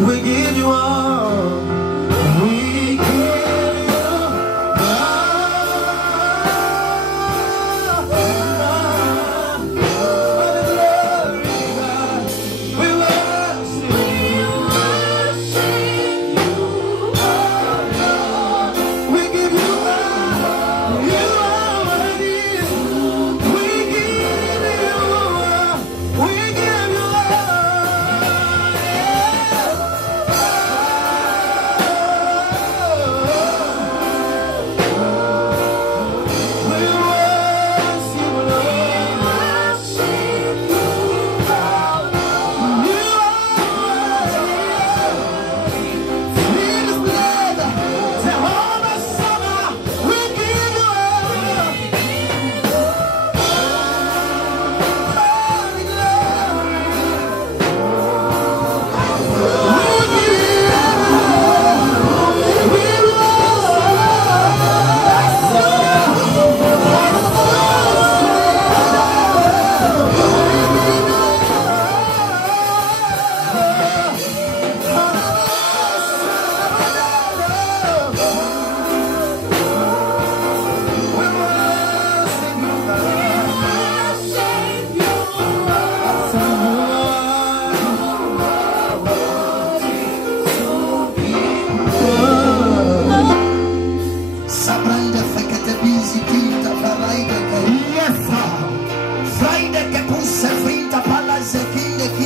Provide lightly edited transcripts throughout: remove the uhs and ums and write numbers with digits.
We give you all. We give you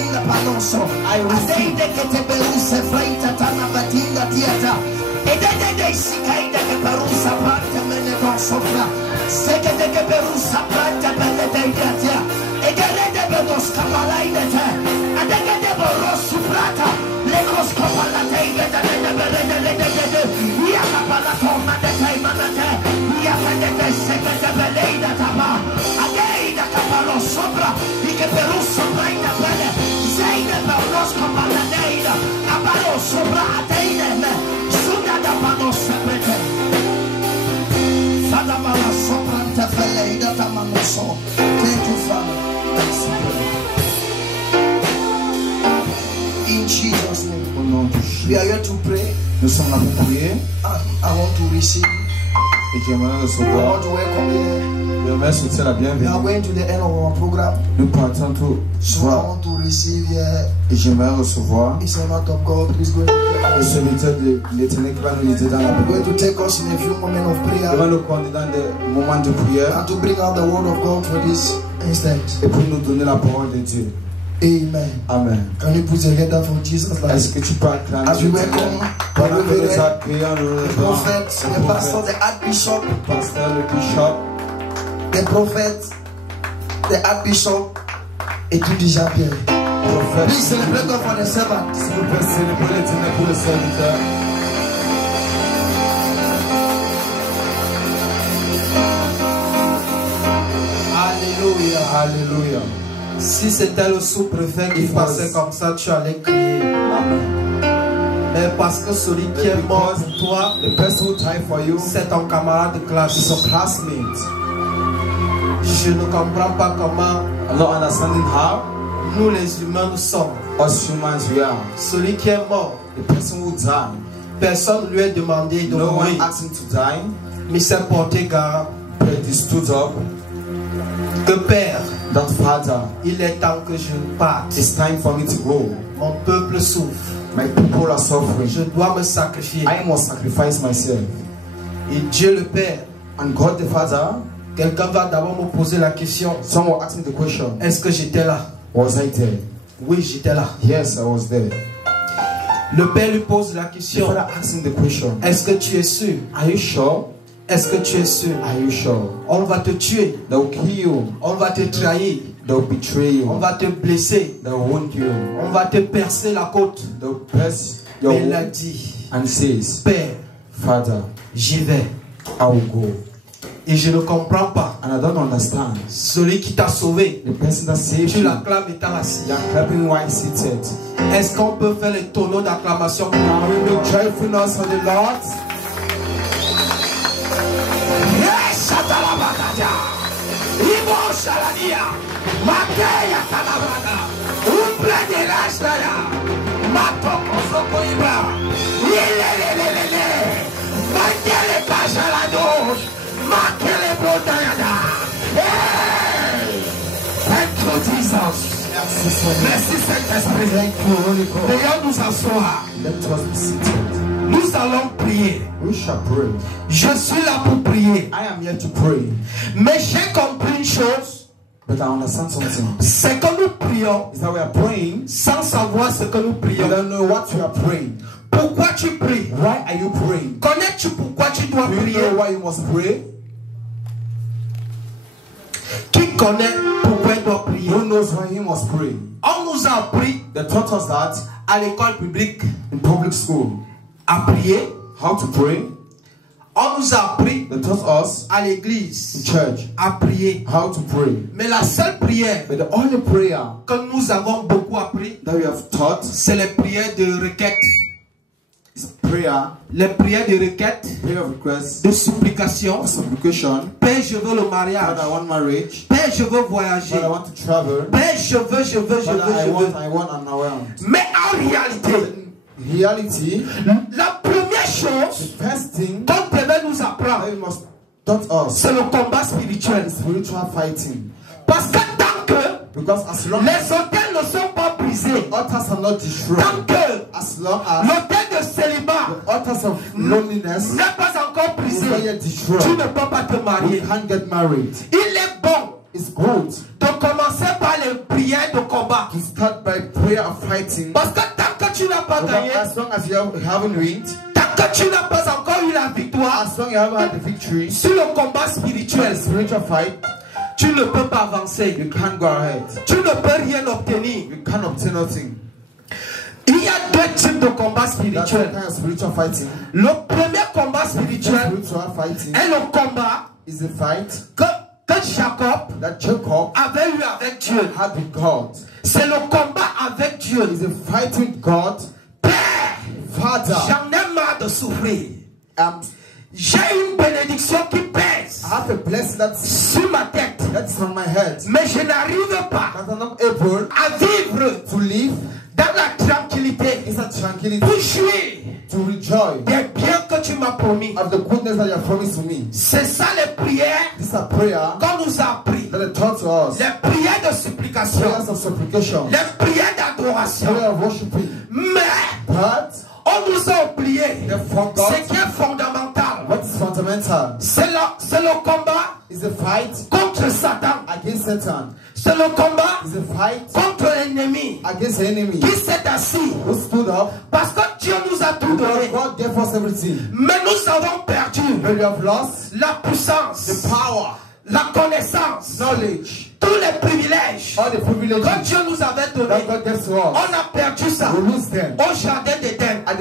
I receive the keteberusa freita tana batinga tiata. Edede sikaida ke perusa planta mene non sopra. Seke de ke perusa planta mene de tiata. Edede bedos kabalaide te. Adege de boros suprata. Lekos kabala te de ya kabala toma de te manate. Ya de seke de beleida tama. Ageida kabalo sopra. Ike perusa planta mene. Zeide peros kabala neida. Abalo sopra ateide me. Suda da pano seprete. Fada bala sopra te beleida tamano so. Thank you, Father. In Jesus' name. We are here to pray. Nous sommes là pour prier. I want to receive. Et j'aimerais I want recevoir. to welcome you. J'aimerais souhaiter la We are bienvenue. going to the end of our program. Nous partons tout So I soir. want to receive here. Et j'aimerais recevoir It's a lot of God. Please go. le serviteur de l'Éternel qui va nous aider dans la We're prière. going to take us in a few moments of Il va prayer nous conduire dans des moments de prière and to bring out the word of God for this instant. et pour nous donner la parole de Dieu. Amen. Amen. Can you put your hand up for Jesus? Est-ce que tu peux acclamer As we welcome pendant que nous the accueillons prophet, the pastor, the archbishop, le pasteur, le bishop, the prophet, the archbishop, et tout déjà bien. prophète. Please celebrate God for the servant. S'il vous plaît, célébrez l'Éternel pour le serviteur. Alléluia. Alléluia. Si c'était le sous-préfet qui passait comme ça, tu allais crier. Mais parce que celui qui est mort pour toi, The person who died for you c'est ton camarade de is classe. your classmate. Je ne comprends pas comment I'm not understanding how nous les humains nous sommes. us humans we are. Celui qui est mort, The person who died, personne ne lui a demandé de no one mourir. asked him to die, Mais s'est porté garant but he stood up. que Père, That Father, il est temps que je parte. it's time for me to go. Mon peuple souffre. My people are suffering. Je dois me sacrifier. I must sacrifice myself. Et Dieu le Père, And God the Father, quelqu'un va d'abord me poser la question. someone asked me the question, Est-ce que j'étais là? was I there? Oui, j'étais là. Yes, I was there. Le Père lui pose la The question. Father asked him the question, Est-ce que tu es sûr? are you sure? Est-ce que tu es sûr? Are you sure? On va te tuer. They'll kill you. On va te trahir. They'll betray On you. va te blesser. They'll wound you. On va te percer la côte. They'll press your Mais il a wound dit, and says, Père, Father, j'y vais. I will go. Et je ne comprends pas. And I don't understand. Celui qui t'a sauvé, The person that saved tu you, l'acclames étant assis. you are clapping while seated. Est-ce qu'on peut faire les tonneaux d'acclamation pour Now we nous? will joyfulness for the Lord. Yes, Shatalabakaya. Ibo Shaladia. Mateya Talabrada. Umple de Rastaya. Matoko Merci Saint-Esprit. Veuillons nous asseoir. Nous allons prier. We shall pray. Je suis là pour prier. I am here to pray. Mais j'ai compris une chose. But I understand something. C'est que nous prions Is that we are praying sans savoir ce que nous you prions. don't know what you are praying. Pourquoi tu pries? Why are you praying? Connais-tu pourquoi tu dois Do you prier? know why you must pray? Qui connaît pourquoi il doit prier? Who knows why he must pray? On nous a appris They taught us that à l'école publique in public school. à prier. How to pray. On nous a appris They taught us à in l'église church à prier. how to pray. Mais la seule prière But the only prayer que nous avons beaucoup appris, that we have taught c'est les prières de requête. is prayer, Les prières de requête, prayer of request, de supplication. supplication. Père, je veux le mariage. Father, I want marriage. Père, je veux voyager. Father, I want to travel. Père, je veux. Father, I want, and I want. Mais en réalité, In reality, la première chose the first thing qu'on devait nous apprendre, that you must taught us c'est le combat spirituel. is spiritual fighting. Parce que tant que Because as long as les hôtels ne sont pas brisés, altars are not destroyed, tant que as long as l'hôtel de célibat the altars of loneliness n'est pas encore is brisé, not yet tu destroyed, ne peux pas te you marier. can't get married. Il est bon It's good de commencer par les prières de combat. to start by prayer of fighting. Parce que tant que tu n'as pas gagné, Because as long as you haven't won, tant que tu n'as pas encore eu la victoire as long as you haven't had the victory, sur le combat the spirituel, spiritual fight, tu ne peux pas avancer. you can't go ahead. Tu ne peux rien obtenir. You can't obtain nothing. Il y a deux types de combats That's the spirituels. kind of spiritual fighting. Le premier combat The spirituel spiritual fighting est le combat is the fight que Jacob that Jacob avait eu avec Dieu. had with God. C'est le combat avec Dieu. Is a fight with God. Père, Father, j'en ai marre de souffrir. J'ai une bénédiction qui pèse I have a blessing sur ma tête, that's on my head. mais je n'arrive pas That I'm not able à vivre to live dans la tranquillité in that tranquility, pour jouir to rejoice des biens que tu m'as promis. of the goodness that you have promised to me. C'est ça les prières This is a prayer qu'on nous a appris. that they taught to us. Les prières de supplication, Prayers of supplication, les prières d'adoration. prayer of worshiping. Mais But on nous a oublié they forgot ce qui est fondamental. what is fundamental C'est le combat is a fight contre Satan. against Satan. C'est le combat Is a fight contre l'ennemi against the enemy qui s'est assis. who stood up. Parce que Dieu nous a tout donné. God gave us everything. Mais nous avons perdu But we have lost la puissance, the power, la connaissance, knowledge, tous les privilèges all the privileges que Dieu nous avait that donnés. God gave to us. On a perdu ça We lose them au jardin d'Éden. at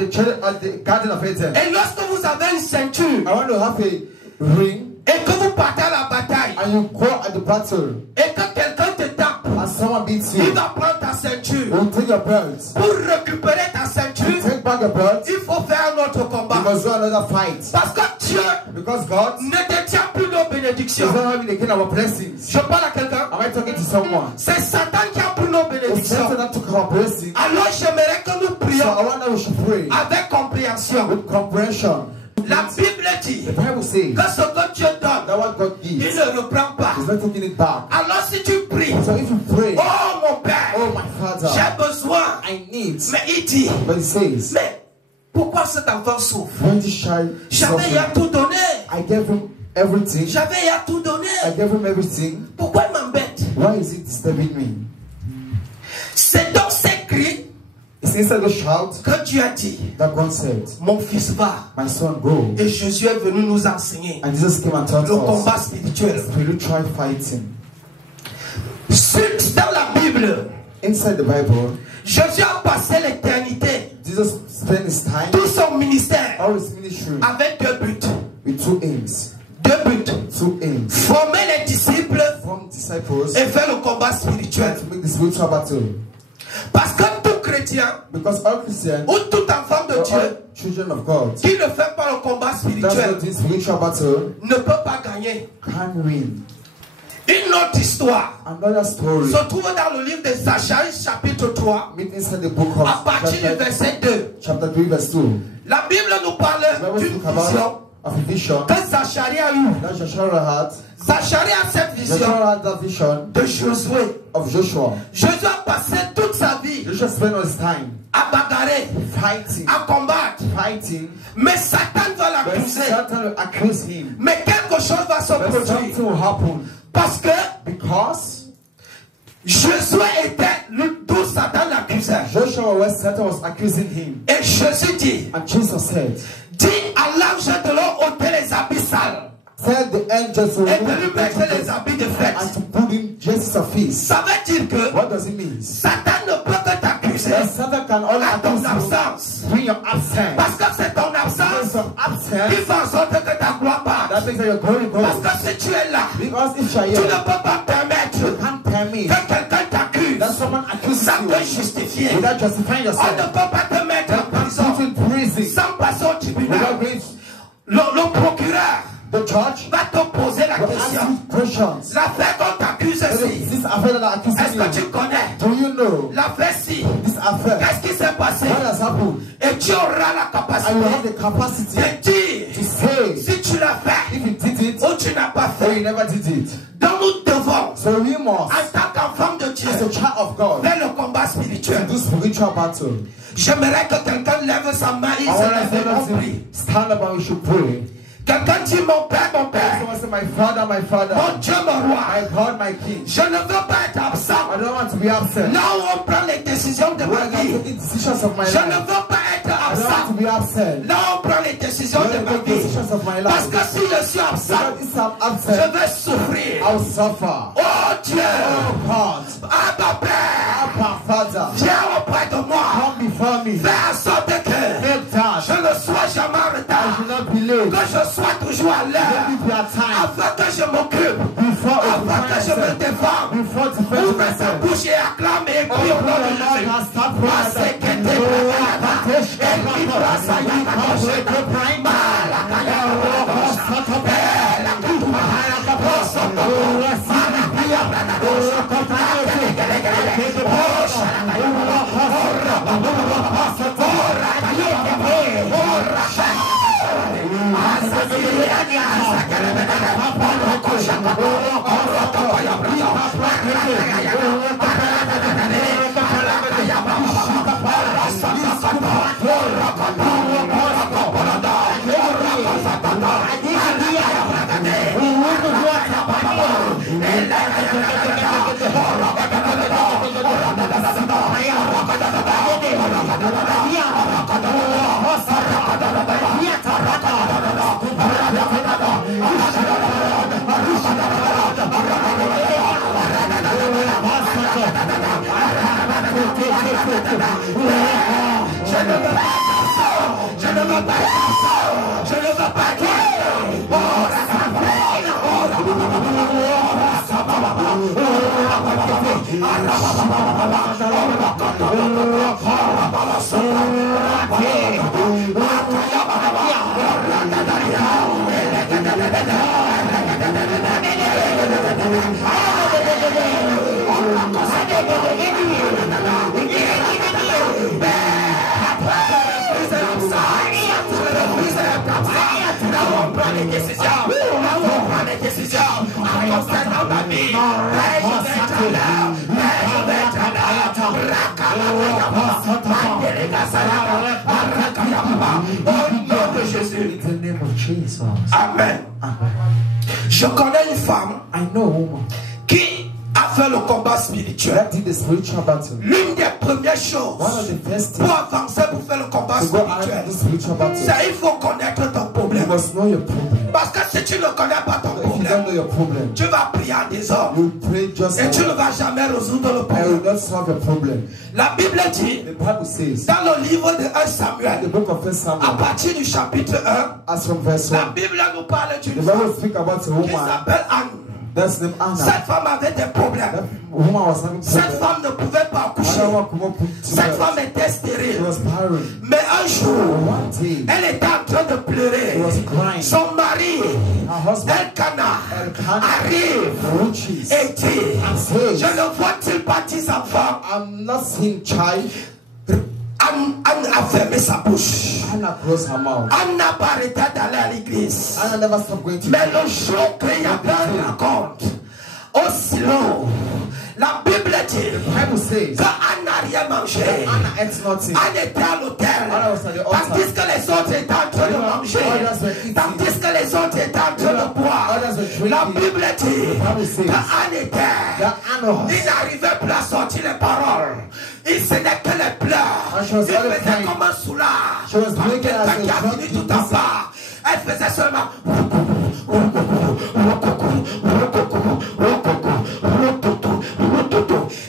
the Garden of Eden. Et lorsque vous avez une ceinture I want to have a ring et que vous partez à la bataille and you go at the battle et que quelqu'un te tape, and someone beats il you. va prendre ta ceinture. You take your belt. Pour récupérer ta ceinture, Take back your belt. il faut faire un autre You combat. must do another fight. Parce que Dieu Because God ne détient plus nos is bénédictions. not having the king of our blessings. Je parle à quelqu'un. Am I talking to someone? C'est Satan qui a pris nos It's bénédictions. Satan that took our blessing. Alors j'aimerais que nous So prions I want that we should pray avec compréhension. with comprehension. La Bible dit The Bible says que ce que Dieu donne, that what God il gives ne reprend pas. is not taking it back. Alors si tu pries, So if you pray, oh mon Père, oh my Father, j'ai besoin. I need. Mais il dit, But it says, mais pourquoi cet enfant souffre? when this child J'avais y à suffered, tout donné. I gave him everything. J'avais y à tout donné. I gave him everything. Pourquoi il m'embête? Why is it disturbing me? C'est dans ces cris It's inside the shout que Dieu a dit, that God said, mon fils va. my son, go. Et Jésus est venu nous enseigner And Jesus came and taught le combat us spirituel. spiritual fighting. Dans la Bible, Inside the Bible, Jésus a passé l'éternité, Jesus spent his time, tout son ministère, all his ministry, avec deux buts. with two aims. Deux buts. Two aims. Former les disciples From disciples et faire le combat spirituel. to make the spiritual battle. Parce que tout chrétien Because all Christians ou tout enfant de are Dieu all children of God. qui ne fait pas le combat That's spirituel what this spiritual battle ne peut pas gagner. can win. Une autre histoire Another story. se trouve dans le livre de Zacharie chapitre 3 Meet inside the book of à partir du verset 2. chapter 3 verse 2. La Bible nous parle Bible d'une speak vision about of a vision que Zacharie a eue. that Joshua had. Zacharie a cette vision Joshua had that vision de Josué. of Joshua. Josué a passé toute sa vie Joshua spent all his time à bagarrer, fighting, à combattre. fighting. Mais Satan va But l'accuser. Satan will accuse him. Mais quelque chose va se But produire. something will happen Parce que because Josué était d'où Satan l'accusait. Joshua, where Satan was accusing him, Et Jésus dit, and Jesus said, dis à l'ange de l'eau ôter les habits sales tell the angels to et de lui remove mettre les habits de fête. and to put in Jesus of feast. Ça veut dire que What does it mean? Satan ne peut que t'accuser That Satan can only à ton accuse you absence. when you're absent. Parce que c'est ton Because absence of qui absent, fait en sorte que ta gloire parte. that means that your glory Parce goes. que si tu es là, Because if you are tu ne here, peux pas permettre you can't permit que quelqu'un t'accuse that someone accuses sans you te justifier. without justifying On ne yourself. peut pas te mettre en Put prison in prison sans passer au tribunal. without going to Le procureur the judge. va te poser la Will ask question. you questions. L'affaire qu'on t'accuse ici, This affair that accusing est-ce que tu you, connais? do you know L'affaire ci, this affair? qu'est-ce qui s'est passé? What has happened? Et tu auras la And you have capacité the capacity de dire to say si tu l'as fait if you did it ou tu n'as pas or fait. you never did it. Donc nous devons, So we must, en tant qu'enfant de Dieu, as a child of God, faire le combat spirituel. do spiritual battle. J'aimerais que quelqu'un lève sa main et I want se lève us en prie. to stand up and we should pray. Quelqu'un dit mon père, Someone say, my father, mon Dieu, mon roi. my God, my king. Je ne veux pas être absent. I don't want to be absent. Là où on prend les décisions de When ma I vie, take the decisions of my je ne life, veux pas être I don't want to absent. be absent. Là où on prend les décisions When de I ma take the vie, decisions of my parce life, que si je suis absent, because if I'm je absent, vais souffrir. I'll suffer. Oh Dieu, Oh God, Abba Père, Abba Father, viens auprès de moi. come before me. Fais en sorte que Make that je ne sois jamais en I retard, should not be late. que je sois toujours à l'heure, If you are time, afin que je m'occupe, before afin que je me defend défende. before defend Ouvre ta myself. bouche et acclame et Oh, prie au nom de Lord, Jésus. has stopped Parce que t'es In the name of Jesus. Amen. Je connais une femme I know a woman qui a fait le combat spirituel. that did the spiritual battle. L'une des premières choses One of the first pour things avancer, pour faire le combat to go out spirituel, of the spiritual battle, c'est il faut connaître ton you problème. must know your problem. Parce que si tu ne connais pas ton If you problème, don't know your problem, tu vas prier à des hommes you pray just et tu ne like vas jamais résoudre le I problème. will not solve your problem. La Bible dit The Bible says dans le livre de 1 in the Samuel, book of 1 à Samuel, partir du chapitre 1, as from verse la 1, Bible nous parle the d'une Bible femme speak about a qui woman s'appelle Anne. that's named Anna. Cette femme avait des That problèmes. woman was having Cette problems. femme ne pouvait pas accoucher. Another one could not put Cette together. femme était She stérile. was barren. Mais un un jour, One day, elle était en train de pleurer. he was crying. Son mari, Her husband, Elkanah, Elkanah, arrive riches, et dit, and says, je ne vois-t-il pas 10 enfants? I'm not seeing child. Anne a fermé sa bouche. Anna closed her mouth. Anne n'a pas arrêté d'aller à l'église. Anna never stopped going to Mais church. le jour qu'il y avait un raconte, au Silo, la Bible dit Bible says, que Anne n'a rien mangé. Anna ate nothing. Anne était à l'hôtel. Anna was at the altar. Tandis que les autres étaient en train de manger. Others were eating. Tandis que les autres étaient en train de boire. Others were drinking. La Bible dit Bible says que Anne était. that Anna was, Il n'arrivait plus à sortir les paroles. Il se n'est que les pleurs. And she was Il only faisait crying. comme un soulard. She was Par making quelqu'un as a qui a drunk fini tout en person. bas. Elle faisait seulement.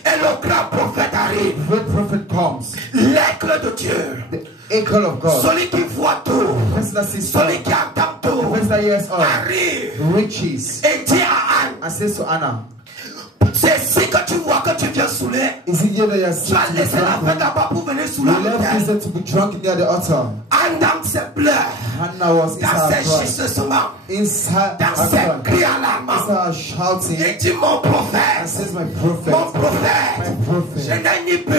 Et le grand prophète arrive. great prophet comes, L'aigle de Dieu. the eagle of God, Celui qui voit tout. the person that sees all, Celui qui entend tout. the person that hears all, Arrive riches, et dit à Anne, and says to Anna, c'est ici que tu vois que tu viens saouler. is it here that you are Tu as sitting laissé la fête drunk? là-bas pour venir saouler You left l'autel. Israel to be drunk near the altar. Anne dans ses pleurs, Hannah was dans inside ses her cry, gigissements, inside dans her ses cry, cris alarmants. inside her shouting, Il dit mon and prophète, says, my mon prophet, prophète, my prophet, je n'ai ni bu,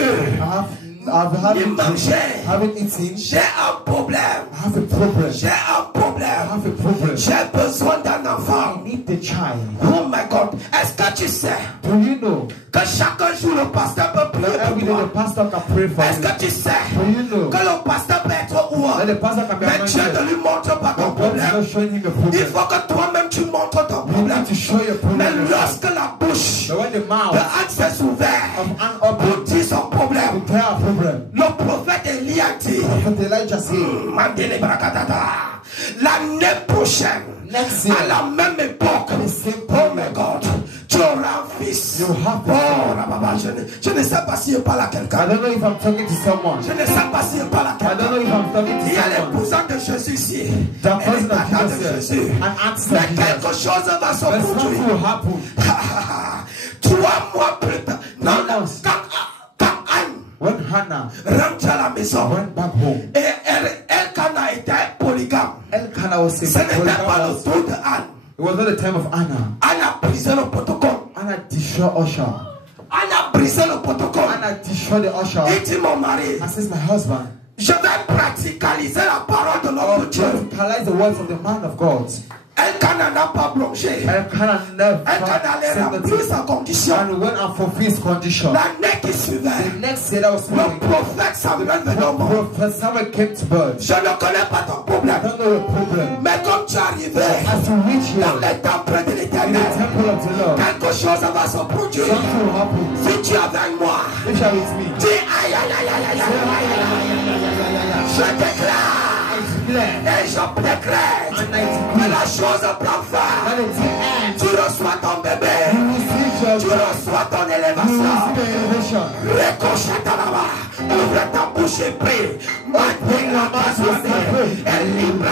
I've haven't mangé. haven't eaten, j'ai un problème, I have a problem, j'ai un I problème, have a problem, j'ai besoin d'un enfant. I need the child. Oh my God, est-ce que tu sais Do you know que chaque jour le pasteur peut prier that every pour day the toi? pastor can pray for Est-ce you? que tu sais Do you know que le pasteur peut être où? that the pastor can be Mais Dieu ne anointed? lui montre pas ton But God is problème. not showing him a Il problem. faut que toi-même tu montres ton You problème. need to show your problem. Mais yourself. lorsque la bouche But when the de mouth Anne s'est ouverte of an pour open dire son to problème, tell a problem, le prophète Élie a dit, Prophet Elijah said, Mandele Brakatata, l'année prochaine, next year, à la même époque, the same oh my God, tu auras un fils. you have Oh, a Rababa, je ne sais pas si je parle à I quelqu'un. don't know if I'm talking to someone. Je ne sais pas si je parle à I don't know quelqu'un. if I'm talking Il y a to someone. l'épousant de Jésus ici. The Elle person est of tata de Jesus Jésus. here, an answer Mais to quelque Jesus. chose va se But something produire. will happen. 3 mois plus tard. Non, non. Yes. Quand Anne When Hannah rentre à la maison, went back home, et Elkanah était polygame. Elkanah was Ce saying, n'était pas le tour de Anne. it was not the time of Anna. Anne a brisé le protocole. Anna destroyed Usher. Anne a brisé le protocole. Anna destroyed the Usher. Il dit mon mari, And says, my husband, je vais pratiqualiser la parole de notre Dieu. practicalize the words of the man of God. Elkanah n'a pas bronché. Elkanah never Elkanah allait said remplir nothing. sa condition. And went and fulfilled his condition. L'année qui suivait, The next year that was le coming, prophète Samuel venait au monde. Prophet Samuel came to birth. Je ne connais pas ton I problème. don't know your problem. Mais comme tu arrivais As you reach dans here le temple de in the l'éternel, temple of the Lord, quelque chose va se produire. something will happen. Si tu es avec moi, If you are with me, dis aïe aïe aïe aïe aïe aïe. Je déclare et je décrète que la chose prend fin. that it's the end. Tu reçois ton bébé. You receive your Tu reçois ton you élévation. receive your elevation. Récochette là-bas. Ouvre ta bouche et prie. Mantille la masse. Elle libre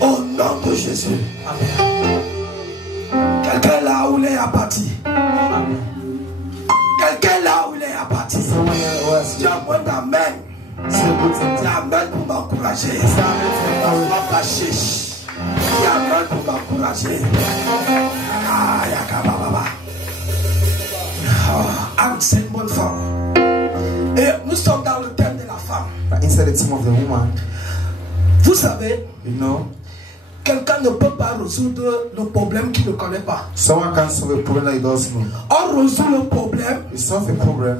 Au nom de Jésus. Amen. apathie. Quelqu'un là où il est apathie. Tu as moins d'amen. Tu as amen pour m'encourager. Papa chiche. Tu as amen pour m'encourager. Ah, yakababa. Anne, c'est une bonne femme. Et nous sommes dans le thème de la femme. Inside the team of the woman, Vous savez, you know, quelqu'un ne peut pas résoudre le problème qu'il ne connaît pas. someone can solve a problem that he doesn't know. On résout le problème You solve a problem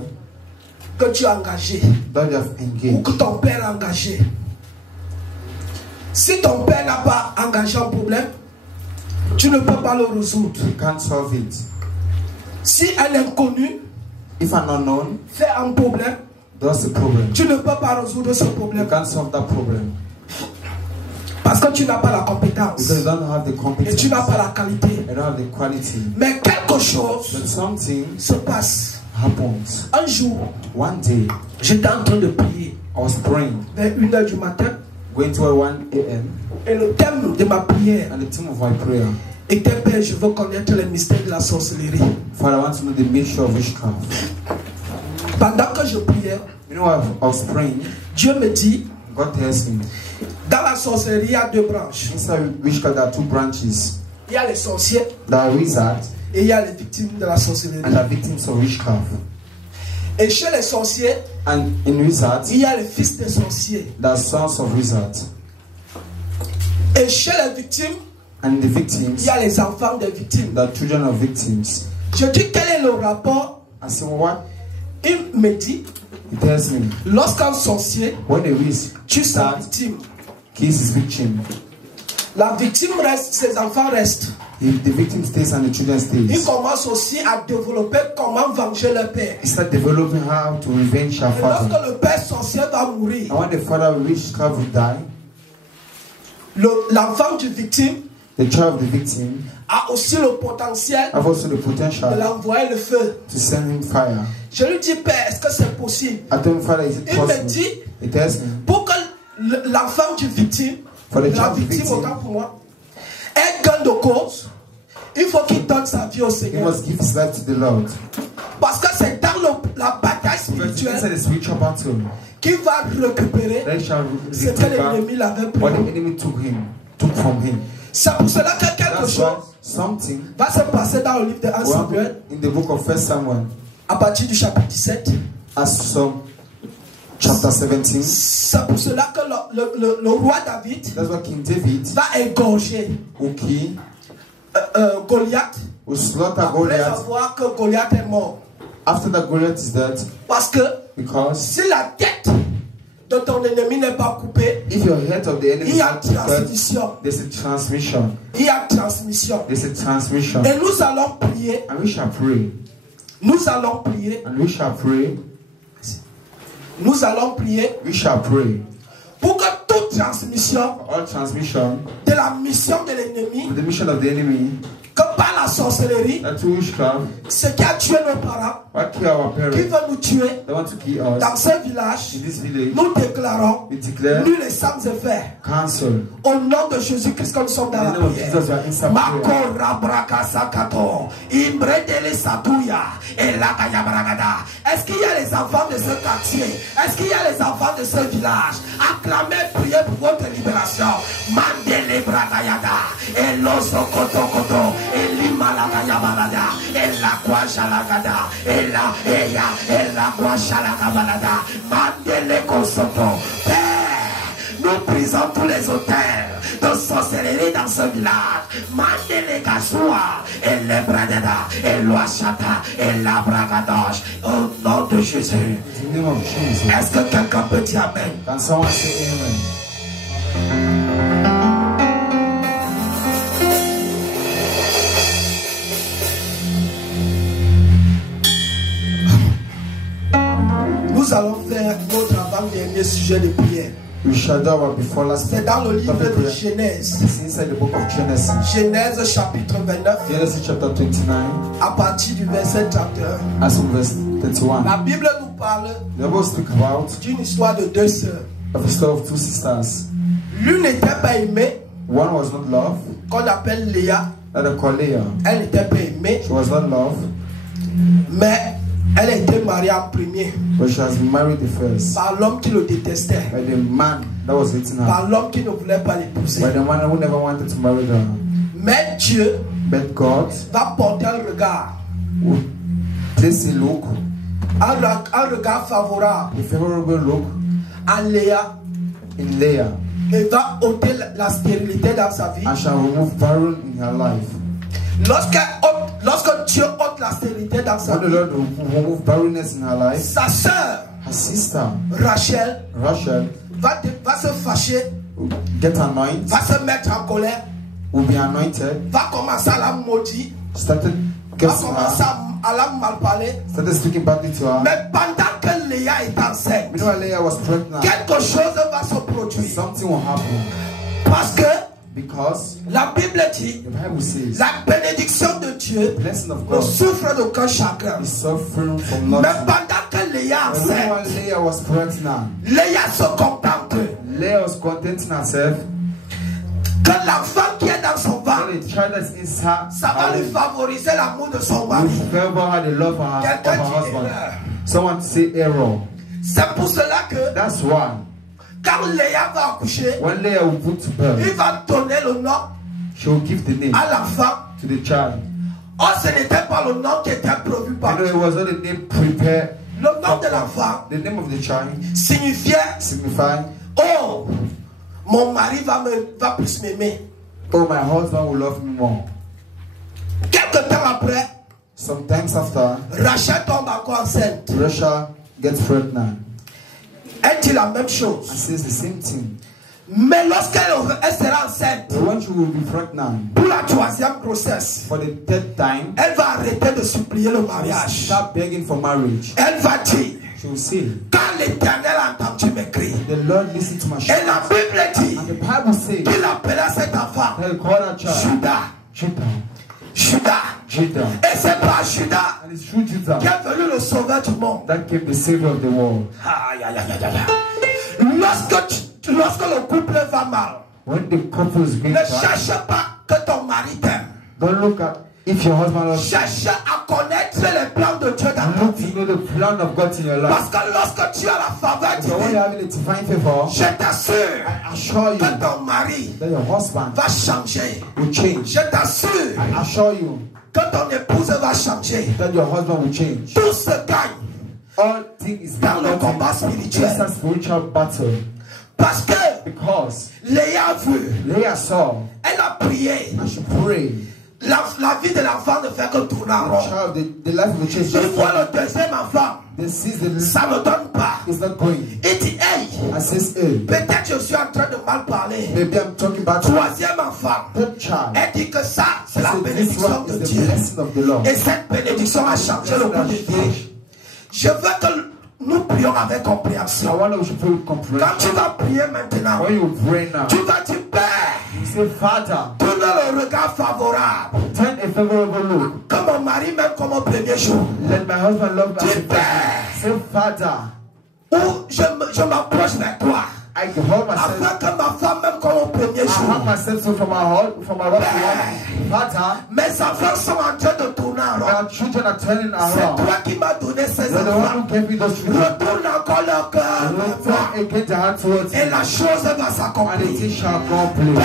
que tu as engagé that you have ou engaged. que ton père a engagé. Si ton père n'a pas engagé un problème, tu ne peux pas le résoudre. You can't solve it. Si un inconnu If an unknown fait un problème, does the problem, tu ne peux pas résoudre ce you problème can't solve that problem parce que tu n'as pas la compétence because you don't have the et competence. tu n'as pas la qualité. You don't have the quality. Mais quelque chose But something se passe. happens. Un jour, One day, j'étais en train de prier I was praying, vers 1h du matin going to 1 a.m. et le thème de ma prière and the theme of my prayer, était Père, je veux connaître les mystères de la sorcellerie. Father, I want to know the mystery of witchcraft. Pendant que je priais, You know, I was praying, Dieu me dit, God tells me, dans la sorcellerie, il y a deux branches. inside witchcraft there are two branches. Il y a les sorciers There are wizards et il y a les victimes de la sorcellerie. and the victims of witchcraft. Et chez les sorciers, And in wizards, il y a les fils des sorciers. there are sons of wizards. Et chez les victimes, And the il victims, y a les enfants des victimes. the children of victims. Je dis quel est le rapport. I say, well, what? Il me dit, He tells me, lorsqu'un sorcier when a witch tue sa starts, victime, kills his victim, la victime reste, ses enfants restent. if the victim stays and the children Ils stays, commencent aussi à développer comment venger leur père. he starts developing how to revenge her Et lorsque father. le père sorcier va mourir, And when the father of witchcraft will die, l'enfant du victime the child of the victim a aussi le potentiel have also the de potential l'envoyer le feu. to send him fire. Je lui dis, Père, est-ce que c'est possible? I told him, Father, is it Il me possible? dit, He tells me, pour que l'enfant du victime, For the la child victime victim. autant pour moi, ait gain de cause, il faut qu'il donne sa vie au he Seigneur. must give his life to the Lord. Parce que c'est dans la bataille Because inside spirituelle the spiritual battle, qu'il va récupérer they shall ce que recover l'ennemi l'avait what pris. the enemy took from him. C'est pour cela que quelque That's why chose something va se passer dans le livre de 1 will Samuel happen in the book of 1 Samuel, à partir du chapitre 17. as from chapter 17. C'est pour cela que le roi David That's why King David va égorger will kill, Goliath will slaughter après Goliath. savoir que Goliath est mort. After that Goliath is dead, Parce que because si la tête de ton ennemi n'est pas coupée, if your head of the enemy il is y a not cut, transmission. there's a transmission. Il y a transmission. There's a transmission. Et nous allons prier. And we shall pray. Nous allons prier. And we shall pray. Nous allons prier We shall pray. pour que toute transmission All transmission, de la mission de l'ennemi, the mission of the enemy, que par la sorcellerie, that witchcraft, ce qui a tué nos parents, what kill our qui parents, veut nous tuer they want to kill dans us. ce village, In this village, nous déclarons we declare nul et sans effet. cancel. Au nom de Jésus-Christ, comme nous sommes dans In la the name of prière. Jesus, we are inside prayer. Makora brakasakato, imbredele satouya, et la kayabragada. Est-ce qu'il y a les enfants de ce quartier? Est-ce qu'il y a les enfants de ce village? Acclamez, priez pour votre libération. Mandele bragayada, et l'oso koto koto, et l'imalaga et la kwashalagada, et la kwashalagabalada. Mandele kosoto. Père, nous brisons tous les hôtels de sorcellerie dans ce village. Mandele Kasua, et les Bradada, et l'Ouachata, et la Bragadoche. Au nom de Jésus. In the name of Jesus. Est-ce que quelqu'un peut dire Amen? Can someone say amen? Nous allons faire notre avant-dernier sujet de prière. We shall do our before last C'est dans le livre topic de prayer. Genèse. It's inside the book of Genesis. Genèse chapitre 29, Genesis chapter 29, à partir du verset 31. as from verse 31. La Bible nous parle The Bible speak about d'une histoire de deux sœurs. the story of two sisters. L'une n'était pas aimée, One was not loved, qu'on appelle Léa, that they call Leah. Elle n'était pas aimée, She was not loved, mais elle a été mariée en premier but she has been married the first par l'homme qui le détestait, by the man that was hating her, par l'homme qui ne voulait pas by l'épouser. the man who never wanted to marry her. Mais Dieu But God va porter un regard, would place a look, un regard favorable a favorable look à Léa in Leah, et va ôter la stérilité dans sa vie. and shall remove barren in her life. Lorsque Dieu ôte la stérilité dans sa When the vie, Lord will remove barrenness in her life, sa sœur her sister Rachel Rachel va se fâcher, will get anointed, va se mettre en colère, will be anointed, va commencer à la maudire, started va cursing commencer her, à la mal parler. started speaking badly to her. Mais pendant que Léa est enceinte, Meanwhile, Leah was pregnant. quelque chose va se produire. Something will happen Parce que because la Bible dit, the Bible says la bénédiction de Dieu the blessing of ne God souffre d'aucun chagrin. is suffering from Mais nothing. pendant que Léa est And when enceinte, Leah was pregnant, Léa se contente Leah was contenting herself que l'enfant qui est dans son that ventre, the child that's inside ça va lui favoriser l'amour de son mari. will favor her the love of her Quelqu'un dit husband. erreur. Someone say error. C'est pour cela que That's why quand Léa va accoucher, when Leah will put to birth, il va donner le nom she will give the name à l'enfant. to the child. Oh, ce n'était pas le nom qui était prévu You par know, it Dieu. was not the name prepared. Le nom de l'enfant The name of the child signifiait, signifying, oh, mon mari va plus m'aimer. oh, my husband will love me more. Quelque temps après, Sometimes after, Rachel tombe encore enceinte. Rachel gets pregnant Elle dit la même and chose. says the same thing. Mais lorsqu'elle sera enceinte, But when she will be pregnant pour la troisième grossesse, for the third time, elle va arrêter de supplier le mariage. start begging for marriage. Elle va dire, She will say, quand l'Éternel a entendu mes cris, the Lord listened to my et shout. la Bible dit And the Bible says, qu'il appela cet enfant that he called her child Judas. Judah. Judas. Judah. Et c'est pas Judas And it's through qui Judah est venu le sauveur du monde. that came the Savior of the world. Aïe, aïe, aïe, aïe, aïe. Lorsque le couple va mal, When the couple is going ne bad, cherche pas que ton mari t'aime. don't look at if your husband loves you. Cherche à connaître les plans de Dieu dans ta Look vie. to know the plan of God in your Parce life. que lorsque tu as la faveur So when you're divine, having a divine favor, je t'assure I assure you que ton mari that your husband va changer. will change. Je t'assure I assure you que ton épouse va changer. that your husband will change. Tout se gagne All things is dans le combat It's spirituel. a spiritual battle Parce que because Léa a vu, Leah saw elle a prié. and she prayed. La vie de l'enfant ne fait que tourner en rond. Child, the life of the church Je vois le deuxième enfant, they sees the ça ne donne pas. is not going. Il dit, hey, And says, hey, peut-être je suis en train de mal parler. maybe I'm talking about Troisième enfant, third child. elle dit que ça, c'est la So this bénédiction one de is the Dieu. blessing of the Lord. Et cette bénédiction a changé le cours de vie. Je veux que nous prions avec I compréhension. wonder we should pray with Quand comprehension. tu vas prier maintenant, When you pray now, tu vas dire, Père, you say, Father, donne le regard favorable. turn a favorable look. Que mon mari m'aime comme au premier jour. Let my husband love me as a Dis, Père, person. Say, Father, où je m'approche vers toi. I can hold myself. Afin que ma femme m'aime comme au premier I jour. have myself so from my heart to one. Father, Mes enfants sont en train de tourner en rond. our children are turning C'est around. toi qui m'as donné ces You're the one enfants. who gave me those children. Retourne encore leur cœur vers moi. Turn again the heart towards Et me. la chose va And it s'accomplir. shall complete.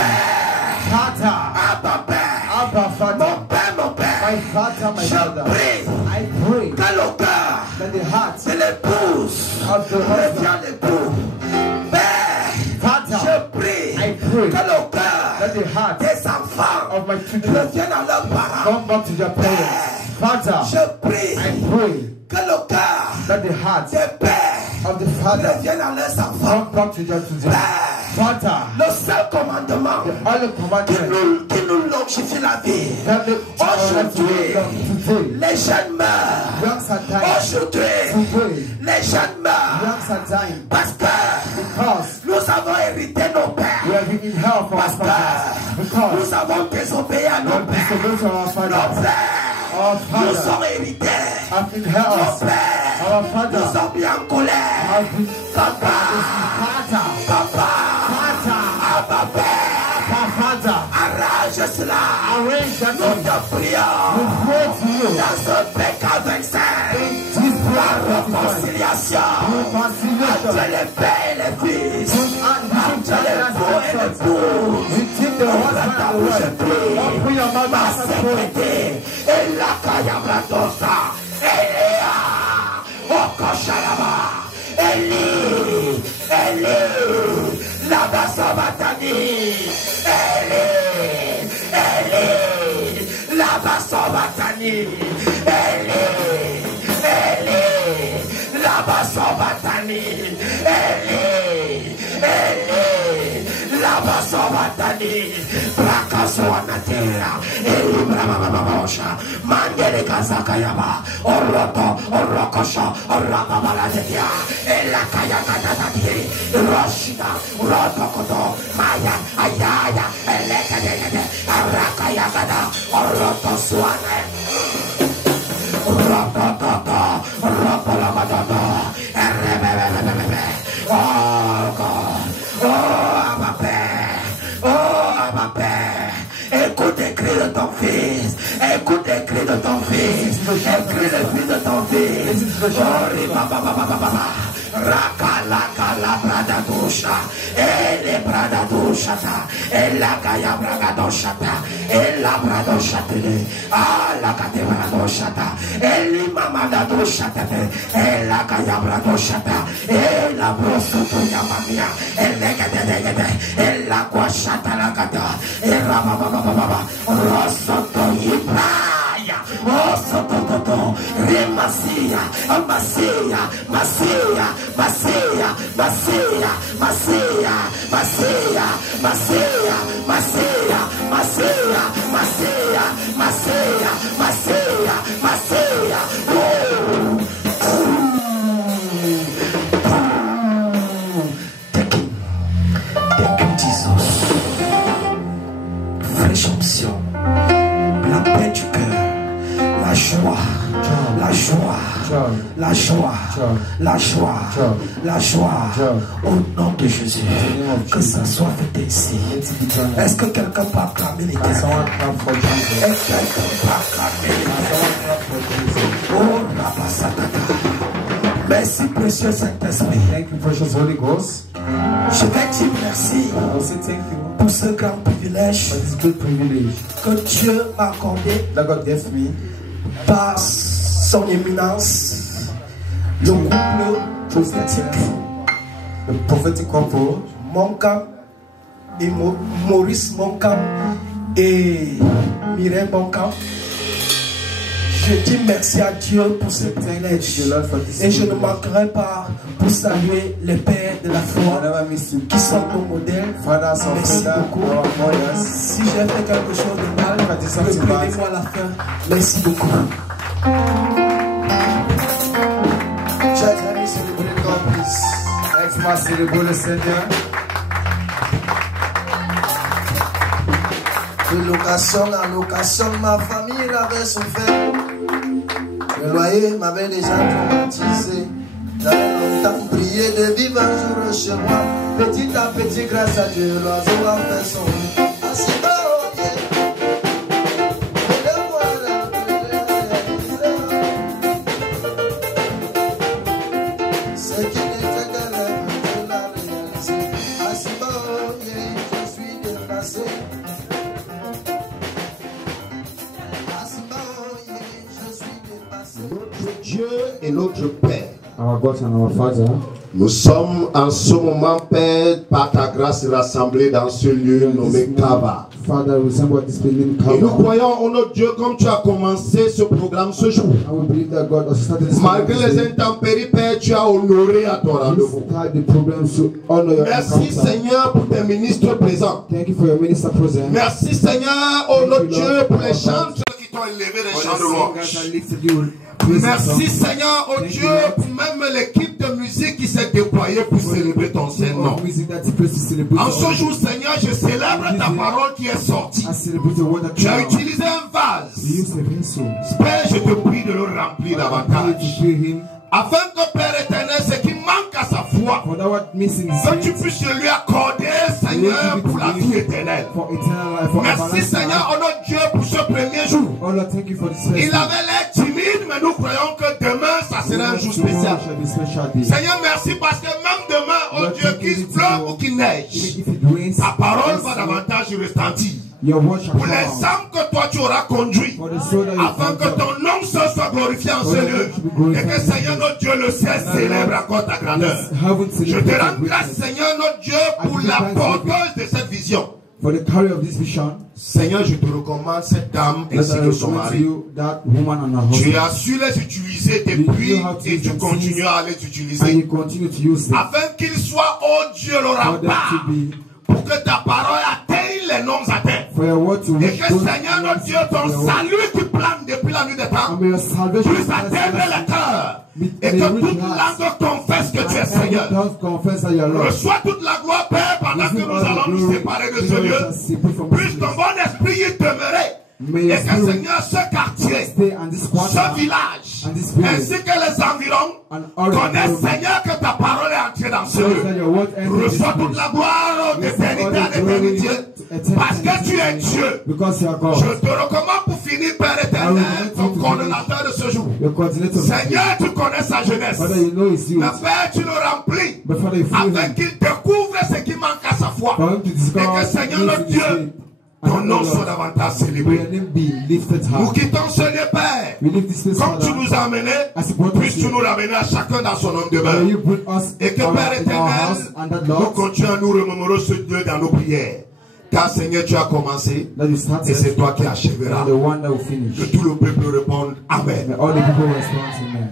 Father, Abba Père. Abba Mon Father, Père, mon my Père. Father, my Je Father, prie I pray que le cœur that the heart de l'épouse of the husband, devient l'époux. Père, Father, je prie I que pray le that cœur the heart des enfants of my children revienne à leurs parents. come back to their parents. Father, Je prie I pray que le cœur that the heart des pères of the father revienne à leurs enfants. come back to their children. Father, Le seul commandement all the qui commandments nous longifie la vie. that the Aujourd'hui, today, les jeunes meurent. youngs are dying. Aujourd'hui, Today, les jeunes meurent. youngs are dying Parce que because nous avons hérité nos we pères. have been in hell for our Parce fathers. que Because nous avons désobéi à we nos have pères. disobeyed our Nos fathers. pères Our nous fathers ont hérités. have been hell. Nos pères Our nous fathers ont mis en colère. have been Papa, Father, papa, Father, Abba Père, our Father, arrache cela. nous te prions dans ce pécat 25, la réconciliation entre les pères et les fils, entre l'époux et l'épouse. Ouvre ta bouche et prie. Ma sécurité et la cayabradosa. Elia, Okoshalaba, Eli, la Basobatani, Eli, la Basobatani, Eli, la Basobatani, Eli, la Basobatani, Brakasoanatea, Eli Brabababosha, Mangere Kazakayaba, Oroto, Orokosha, Orababaladia, Ela Kayakatati, Roshida, Rotokoto, Maya, Ayaya, Elekade, Arakayagada, Oroto Swane, Rototo, Ropolamadado, Erebebe, oh God, oh ma Père, oh ma Père. Écoute les cris de ton fils. Écoute les cris de ton fils. Écris les cris de ton fils. Rakalakala bradadusha. Ele bradadushata. Ela kaya bragadoshata. Ela bradoshatele. Ala kate bradoshata. Eli mamadadoshata. Ela kaya bradoshata. Ela brosoto yamamia. Ele gede. Ela kwashata la gada. Ela baba. Rosoto yibraya. Rosoto. Remasia. Masia. Fraîche onction, la paix du cœur, la joie, au nom de Jésus, que ça soit fait ici. Est-ce que quelqu'un peut acclamer l'Éternel? Est-ce que quelqu'un peut acclamer l'Éternel? Oh, Rabasatata. Merci, précieux Saint-Esprit. Thank you, precious Holy Ghost. Je vais dire merci I'll say thank you pour ce grand privilège for this good privilege que Dieu m'a accordé that God gave me par son éminence, le couple prophétique, the prophetic couple, Moncam et Maurice Moncam et Mireille Moncam. Je dis merci à Dieu pour ce privilège et je ne manquerai pas pour saluer les pères de la foi qui sont nos modèles. Merci beaucoup. Si j'ai fait quelque chose de mal, reprenez-moi à la fin. Merci beaucoup. Chers amis, célébrez le corps, please. Laisse-moi célébrer le Seigneur. De location en location, ma famille avait souffert. Le loyer m'avait déjà traumatisé. J'avais longtemps prié de vivre un jour chez moi. Petit à petit, grâce à Dieu, l'oiseau a fait son nid. Assis bas au pied. Ce qui n'était que rêve, Dieu l'a réalisé. Assis bas au pied, je suis déplacé. Notre Dieu et notre Père, Our God and our Father, nous sommes en ce moment, Père, par ta grâce rassemblés dans ce lieu nommé Kaba. Father, we resemble this building Et nous Kaba. croyons au notre Dieu comme tu as commencé ce programme ce jour. I will believe that God has started this Malgré program les today. intempéries, Père, tu as honoré à ton rendez-vous. Despite the problems to honor your Merci encounter. Seigneur pour tes ministres présents. Thank you for your minister present. Merci Seigneur, oh notre Dieu, pour les chantres qui t'ont élevé les chants de louange. Merci Seigneur, oh Dieu, pour même l'équipe de musique qui s'est déployée pour célébrer ton Saint-Nom. En ce jour, Seigneur, je célèbre ta parole qui est sortie. Tu as utilisé un vase. Père, je te prie de le remplir davantage. Afin que Père éternel, ce qui manque à sa foi, that what means in Que tu puisses lui accorder, Seigneur, pour la vie éternelle. for eternal life, for Merci, everlasting Seigneur, life. oh notre Dieu, pour ce premier jour. Oh Lord, thank you for this first Il day. avait l'air timide, mais nous croyons que demain, ça sera un jour spécial. Tomorrow shall be a special day. Seigneur, merci parce que même demain, oh Lord, Dieu, thank you qu'il for pleuve your- ou qu'il neige, Even if it rains, ta parole va yes, davantage retentir. your word shall Pour les come out. âmes que toi tu auras conduits, For the soul that you afin que conquer. ton nom soit glorifié en ce lieu. Et que Seigneur notre Dieu le ciel célèbre encore ta grandeur. Heaven Je te celebrate rends your grâce, greatness. Seigneur notre Dieu, pour la porteuse de cette vision. For the carrier of this vision, Seigneur, je te recommande cette dame let ainsi I que son recommend to mari. you that woman and her Tu husband. as su les utiliser depuis et tu continueras à les And utiliser. you continue to use them Afin qu'ils soient, oh Dieu, le for them rempart. to be, Pour que ta parole atteigne les noms atteints. for your word to Et reach que those Seigneur notre Dieu, ton your word. salut qui plane depuis la nuit des temps, And may your salvation puisse atteindre le cœur. Et que toute langue confesse que tu es Seigneur. confess that you are Lord. Reçois toute la gloire, Père, pendant que nous allons nous séparer de ce lieu. Puisse ton bon esprit y demeurer. Et que Seigneur, ce quartier, Stay on this quarter ce village, and this village ainsi que les environs, and all connaissent, the Seigneur, que ta parole est entrée dans ce that lieu. your word enters this Reçois toute place. la gloire d'éternité à l'éternité. Parce que tu es Dieu. Because you are God. Je te recommande pour finir, Père éternel, ton coordonnateur de ce jour. Your coordinator. Seigneur, tu connais sa jeunesse. Father, you know his youth. Mais Père, tu le remplis But Father, you fill afin him. qu'il découvre ce qui manque à sa foi. For him to Et discover que Seigneur things notre in his Dieu, faith. ton And nom Lord, soit davantage may célébré. your name be lifted Nous high. quittons ce lieu, Père. We leave this place, Comme tu Father. nous as amenés, As you brought us puisses-tu here. nous ramener à chacun dans son nom de May demeure. you bring us Et que our- Père in our house éternel, and that nous Lord, continuons à nous remémorer ce Dieu dans nos prières. Car Seigneur, tu as commencé that you et started c'est toi qui achèveras. and the one that will finish. Que tout le peuple réponde Amen. May all the people respond to me.